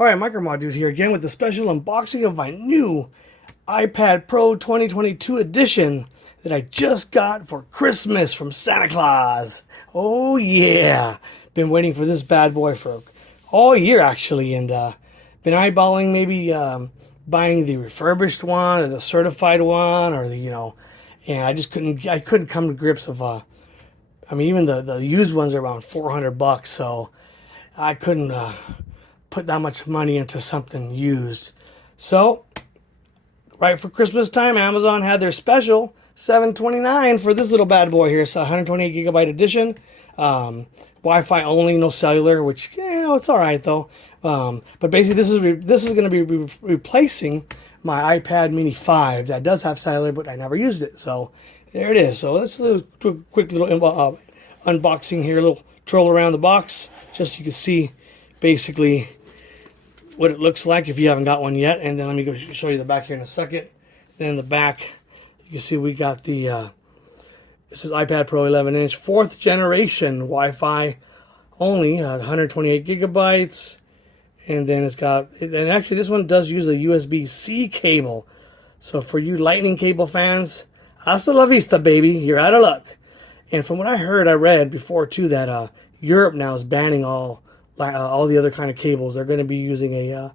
Alright, Micromod Dude here again with the special unboxing of my new iPad Pro 2022 edition that I just got for Christmas from Santa Claus. Oh yeah! Been waiting for this bad boy for all year actually, and been eyeballing maybe buying the refurbished one or the certified one or the and I couldn't come to grips of even the used ones are around $400, so I couldn't put that much money into something used. So, right for Christmas time, Amazon had their special $7.29 for this little bad boy here. It's a 128 gigabyte edition, Wi-Fi only, no cellular, which it's all right though. But basically, this is going to be replacing my iPad Mini 5 that does have cellular, but I never used it. So there it is. So let's do a quick little unboxing here, a little troll around the box, just so you can see basically what it looks like if you haven't got one yet. And then let me go show you the back here in a second. Then in the back, you can see we got the this is iPad Pro 11-inch, 4th generation Wi-Fi only, 128 gigabytes. And then it's got, and actually this one does use a USB-C cable. So for you Lightning cable fans, hasta la vista, baby. You're out of luck. And from what I read before too, that Europe now is banning all the other kind of cables. They're going to be using a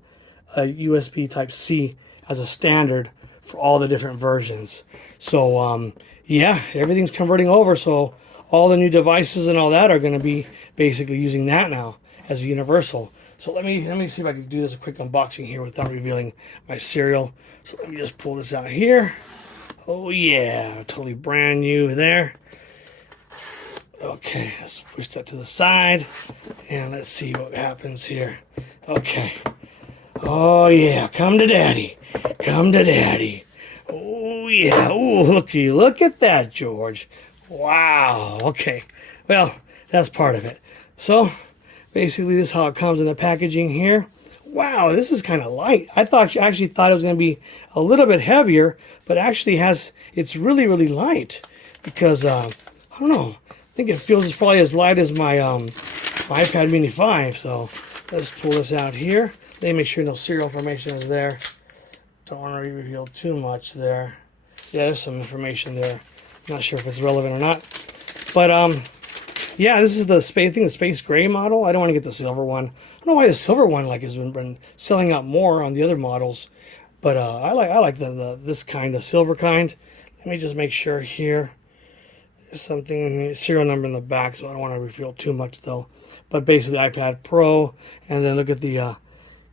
USB Type-C as a standard for all the different versions. So yeah, everything's converting over. So all the new devices and all that are going to be basically using that now as a universal. So let me see if I can do this a quick unboxing here without revealing my serial. So let me just pull this out here. Oh yeah, totally brand new there. Okay, let's push that to the side, and let's see what happens here. Okay. Oh, yeah, come to daddy. Come to daddy. Oh, yeah. Oh, look at that, George. Wow. Okay. Well, that's part of it. So, basically, this is how it comes in the packaging here. Wow, this is kind of light. I actually thought it was going to be a little bit heavier, but actually it's really, really light because, I don't know. I think it feels probably as light as my my iPad Mini 5. So let's pull this out here. Let me make sure no serial information is there. Don't want to reveal too much there. Yeah, there's some information there. Not sure if it's relevant or not. But yeah, this is the space gray model. I don't want to get the silver one. I don't know why the silver one has been selling out more on the other models. But I like this kind of silver kind. Let me just make sure here. Something serial number in the back, so I don't want to reveal too much though. But basically iPad Pro, and then look at the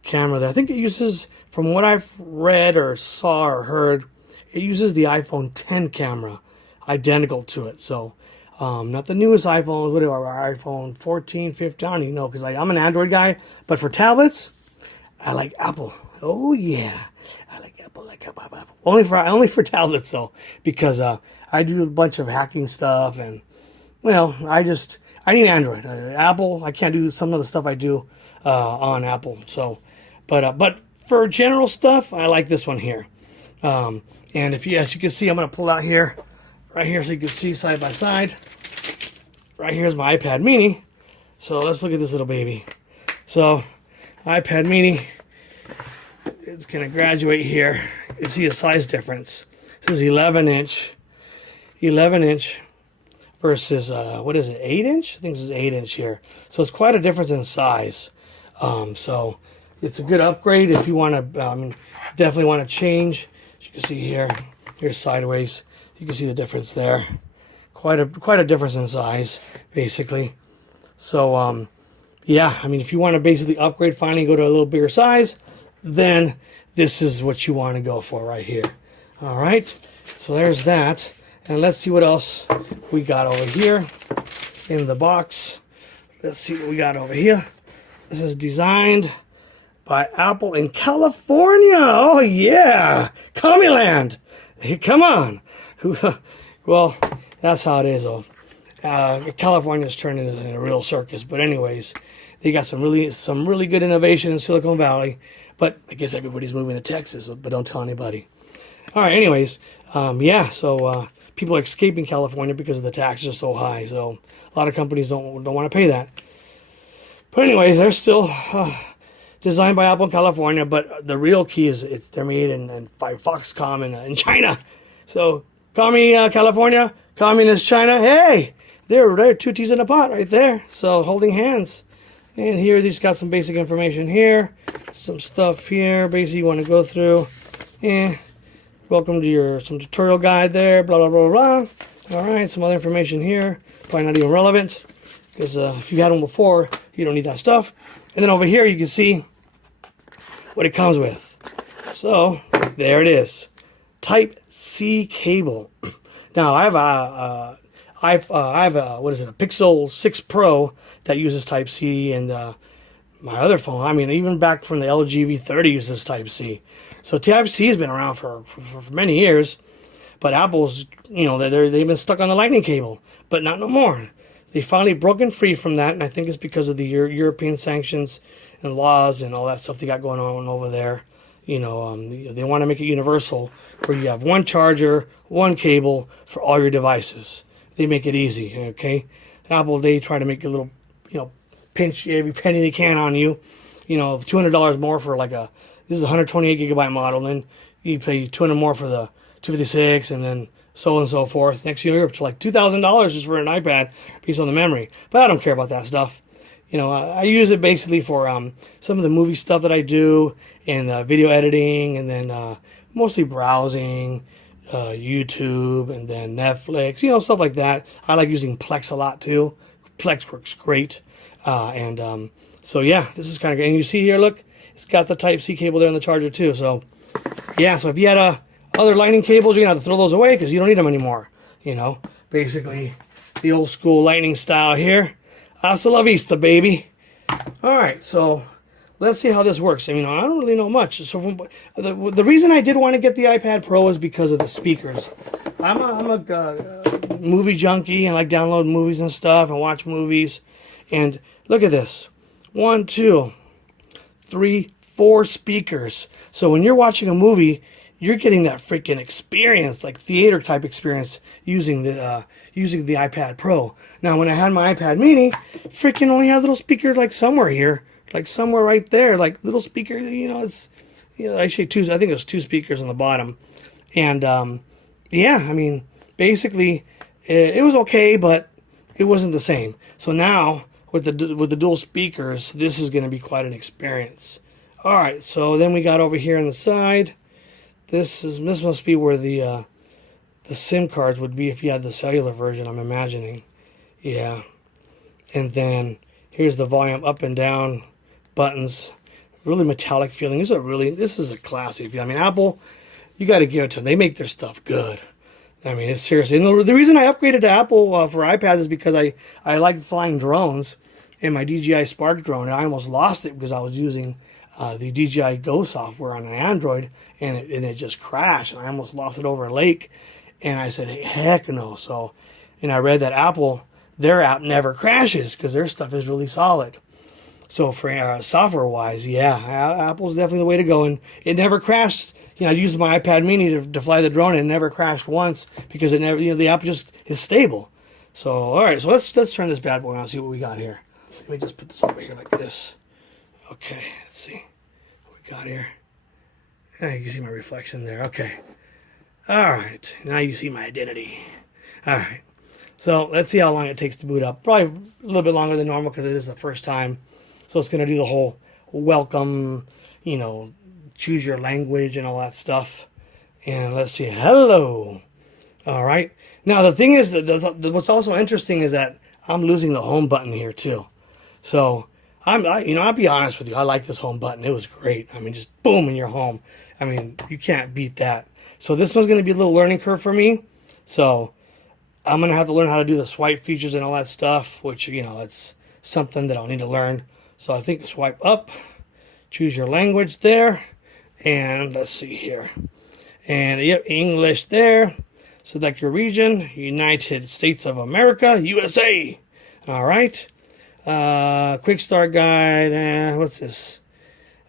camera there. I think it uses, from what I've read or saw or heard, it uses the iPhone 10 camera, identical to it. So not the newest iPhone, whatever, iPhone 14, 15, I don't even know, because I'm an Android guy. But for tablets, I like Apple. Oh yeah, I like Apple, Apple. Only for tablets though, because I do a bunch of hacking stuff, and well, I need Android. Apple, I can't do some of the stuff I do on Apple. So, but for general stuff, I like this one here. And as you can see, I'm gonna pull out here, right here, so you can see side by side. Right here's my iPad Mini. So let's look at this little baby. So, iPad Mini, it's gonna graduate here. You see a size difference. This is 11-inch. 11-inch versus, what is it, 8-inch? I think this is 8-inch here. So it's quite a difference in size. So it's a good upgrade if you want to, definitely want to change. As you can see here, here's sideways. You can see the difference there. Quite a difference in size, basically. So, yeah, if you want to basically upgrade, finally go to a little bigger size, then this is what you want to go for right here. All right, so there's that. And let's see what else we got over here in the box. Let's see what we got over here. This is designed by Apple in California. Oh, yeah. Commieland. Come on. Well, that's how it is, though. California's turned into a real circus. But anyways, they got some really good innovation in Silicon Valley. But I guess everybody's moving to Texas, but don't tell anybody. All right, anyways, yeah, so people are escaping California because the taxes are so high. So a lot of companies don't want to pay that. But anyways, they're still designed by Apple in California, but the real key is they're made by Foxconn in China. So, California, communist China. Hey, they're two teas in a pot right there. So, holding hands. And here, these got some basic information here, some stuff here. Basically, you want to go through. Welcome to some tutorial guide there. Blah blah blah blah. All right, some other information here. Probably not even relevant because if you had one before, you don't need that stuff. And then over here, you can see what it comes with. So there it is, Type C cable. Now I have a what is it, a Pixel 6 Pro that uses Type C, and my other phone, I mean, even back from the LG V30 uses Type C. So Type C has been around for many years, but Apple's, they've been stuck on the Lightning cable, but not no more. They finally broken free from that, and I think it's because of the European sanctions and laws and all that stuff they got going on over there. They want to make it universal, where you have one charger, one cable for all your devices. They make it easy, okay? Apple, they try to make a little, pinch every penny they can on you. $200 more for this is a 128 gigabyte model, then you pay $200 more for the 256, and then so on and so forth. Next year, you're up to like $2,000 just for an iPad piece on the memory. But I don't care about that stuff. I use it basically for some of the movie stuff that I do, and video editing, and then mostly browsing, YouTube, and then Netflix, stuff like that. I like using Plex a lot too. Plex works great. So yeah, this is kind of good. And you see here, look, it's got the Type C cable there on the charger too. So yeah, so if you had other Lightning cables, you're going to have to throw those away because you don't need them anymore. Basically the old school Lightning style here. Hasta la vista, baby. All right, so let's see how this works. I don't really know much. So the reason I did want to get the iPad Pro is because of the speakers. I'm a movie junkie and like download movies and stuff and watch movies. And look at this. 1, 2, 3, 4 speakers. So when you're watching a movie, you're getting that freaking experience, like theater type experience, using the iPad Pro. Now, when I had my iPad Mini, freaking only had little speakers like somewhere here, like somewhere right there, like little speaker. It's actually two. I think it was 2 speakers on the bottom, and yeah, basically it was okay, but it wasn't the same. So now with the dual speakers, this is going to be quite an experience. All right, so then we got over here on the side. This must be where the SIM cards would be if you had the cellular version, I'm imagining. Yeah. And then here's the volume up and down buttons. Really metallic feeling. This is a classy feel. Apple, you got to give it to them. They make their stuff good. It's seriously. And the reason I upgraded to Apple for iPads is because I like flying drones, and my DJI Spark drone, and I almost lost it because I was using the DJI Go software on an Android, and it just crashed, and I almost lost it over a lake. And I said, hey, heck no. So, and I read that Apple, their app never crashes because their stuff is really solid. So for software wise, yeah, Apple's definitely the way to go. And it never crashed. I used my iPad Mini to fly the drone, and it never crashed once because it never, the app just is stable. So all right, so let's turn this bad boy on and see what we got here. Let me just put this over here like this. Okay, let's see what we got here. Yeah, you can see my reflection there. Okay. All right, now you see my identity. All right, so let's see how long it takes to boot up. Probably a little bit longer than normal because it is the first time. So it's going to do the whole welcome, choose your language and all that stuff. And let's see, hello. All right. Now the thing is that what's also interesting is that I'm losing the home button here too. So I'll be honest with you. I like this home button. It was great. Just boom, and you're home. You can't beat that. So this one's going to be a little learning curve for me. So I'm going to have to learn how to do the swipe features and all that stuff, which, it's something that I'll need to learn. So I think swipe up, choose your language there, and let's see here. And yep, English there. Select your region, United States of America, USA. All right. Quick start guide. What's this?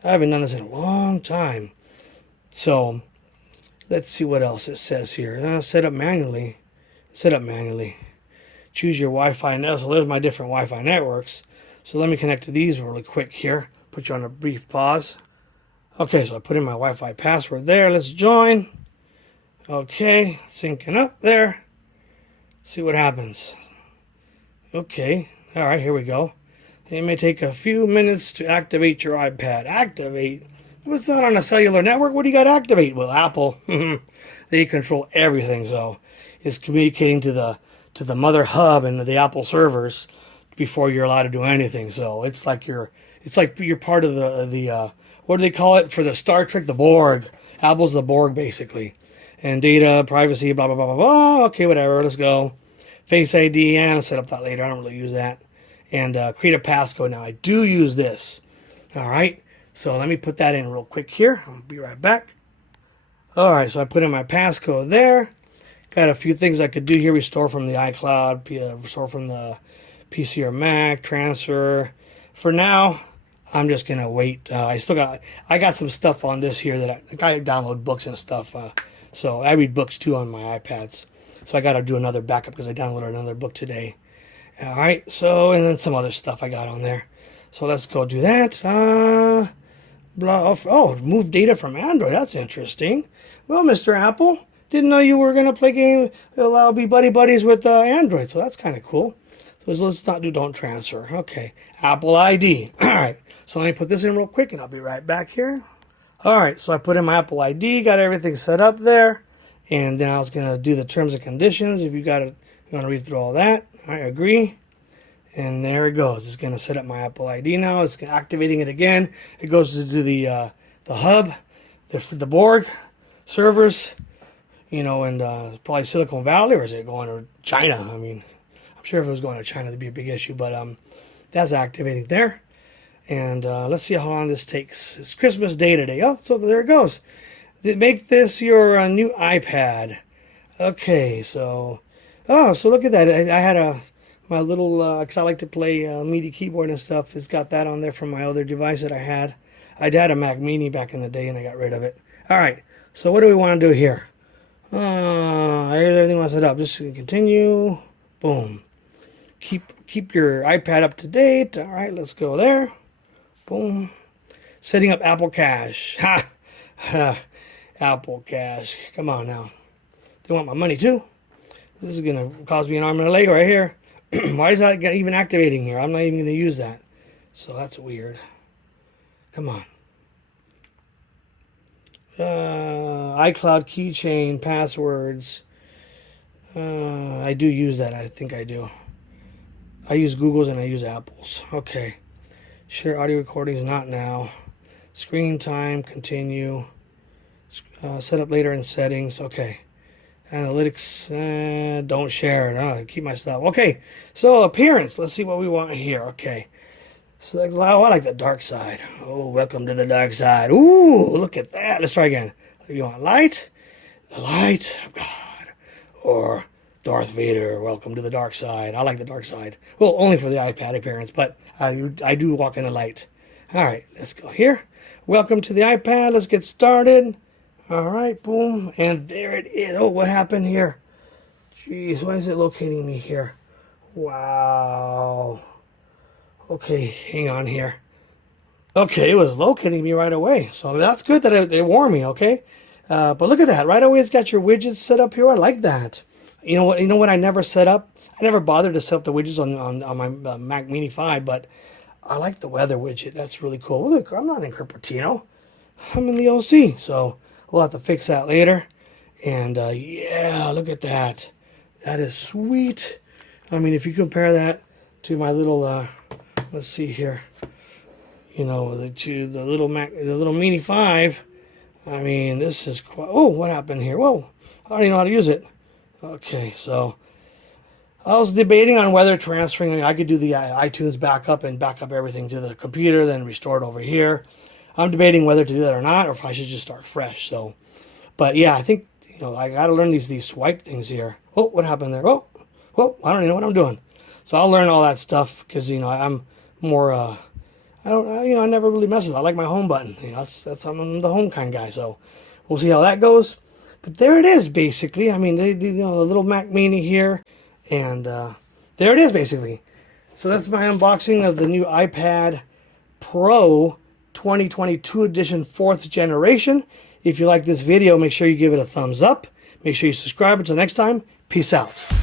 I haven't done this in a long time. So let's see what else it says here. Set up manually. Set up manually. Choose your Wi-Fi network. So there's my different Wi-Fi networks. So let me connect to these really quick here. put you on a brief pause. Okay, so I put in my Wi-Fi password there. Let's join. Okay, syncing up there. See what happens. Okay, all right, here we go. It may take a few minutes to activate your iPad. Activate? It's not on a cellular network. What do you got to activate? Well, Apple, they control everything. So it's communicating to the mother hub and the Apple servers before you're allowed to do anything. So it's like you're part of the what do they call it for the Star Trek? The Borg. Apple's the Borg basically. And data, privacy, blah blah blah blah blah. Okay, whatever. Let's go. Face ID. I'll set up that later. I don't really use that. And create a passcode. Now I do use this. All right. So let me put that in real quick here. I'll be right back. All right. So I put in my passcode there. Got a few things I could do here. Restore from the iCloud. Restore from the PC or Mac. Transfer. For now, I'm just gonna wait. I got some stuff on this here that I download books and stuff. So I read books too on my iPads. So I got to do another backup because I downloaded another book today. All right. So and then some other stuff I got on there. So let's go do that. Move data from Android. That's interesting. Well, Mr. Apple, didn't know you were gonna play game. Allow be buddy buddies with Android. So that's kind of cool. So let's not do don't transfer. Okay. Apple ID. All right. So let me put this in real quick and I'll be right back here. All right, so I put in my Apple ID, got everything set up there, and then I was going to do the terms and conditions. If you want to read through all that, I agree. And there it goes. It's going to set up my Apple ID now. It's activating it again. It goes to the hub, the Borg servers, and probably Silicon Valley, or is it going to China? I mean, I'm sure if it was going to China, that'd be a big issue, but that's activating there. And let's see how long this takes. It's Christmas Day today. Oh, so there it goes. Make this your new iPad. Okay, so look at that. I had my little, because I like to play MIDI keyboard and stuff. It's got that on there from my other device that I had. I had a Mac Mini back in the day and I got rid of it. All right, so what do we want to do here? Here's everything I set up. Just continue. Boom. Keep your iPad up to date. All right, let's go there. Boom. Setting up Apple Cash. Ha! Apple Cash. Come on now. They want my money too. This is going to cause me an arm and a leg right here. Why is that even activating here? I'm not even going to use that. So that's weird. Come on. iCloud keychain, passwords. I do use that. I think I do. I use Google's and I use Apple's. Okay. Share audio recordings, not now. Screen time, continue. Set up later in settings. Okay. Analytics, don't share it. Keep my stuff. Okay. So appearance. Let's see what we want here. Okay. So I like the dark side. Oh, welcome to the dark side. Ooh, look at that. Let's try again. You want light? The light of God. Or Darth Vader, welcome to the dark side. I like the dark side. Well, only for the iPad appearance, but I do walk in the light. All right, let's go here. Welcome to the iPad. Let's get started. All right, boom. And there it is. Oh, what happened here? Jeez, why is it locating me here? Wow. Okay, hang on here. Okay, it was locating me right away. So that's good that it warned me, okay? But look at that. Right away, it's got your widgets set up here. I like that. You know what I never set up? I never bothered to set up the widgets on my Mac Mini 5, but I like the weather widget. That's really cool. Look, I'm not in Cupertino. I'm in the OC, so we'll have to fix that later. And yeah, look at that. That is sweet. I mean, if you compare that to my little, let's see here, to the little Mini 5, I mean, this is quite, oh, what happened here? Whoa, I don't even know how to use it. Okay, so I was debating on whether transferring, I could do the iTunes backup and back up everything to the computer, then restore it over here. I'm debating whether to do that or not, or if I should just start fresh. So, but yeah, I think, I got to learn these swipe things here. Oh, what happened there? Oh, I don't even know what I'm doing. So I'll learn all that stuff because, I'm more, I never really mess with it. I like my home button. I'm the home kind of guy. So we'll see how that goes. But there it is, basically. I mean, the little Mac Mini here. And there it is, basically. So that's my unboxing of the new iPad Pro 2022 edition 4th generation. If you like this video, make sure you give it a thumbs up. Make sure you subscribe. Until next time, peace out.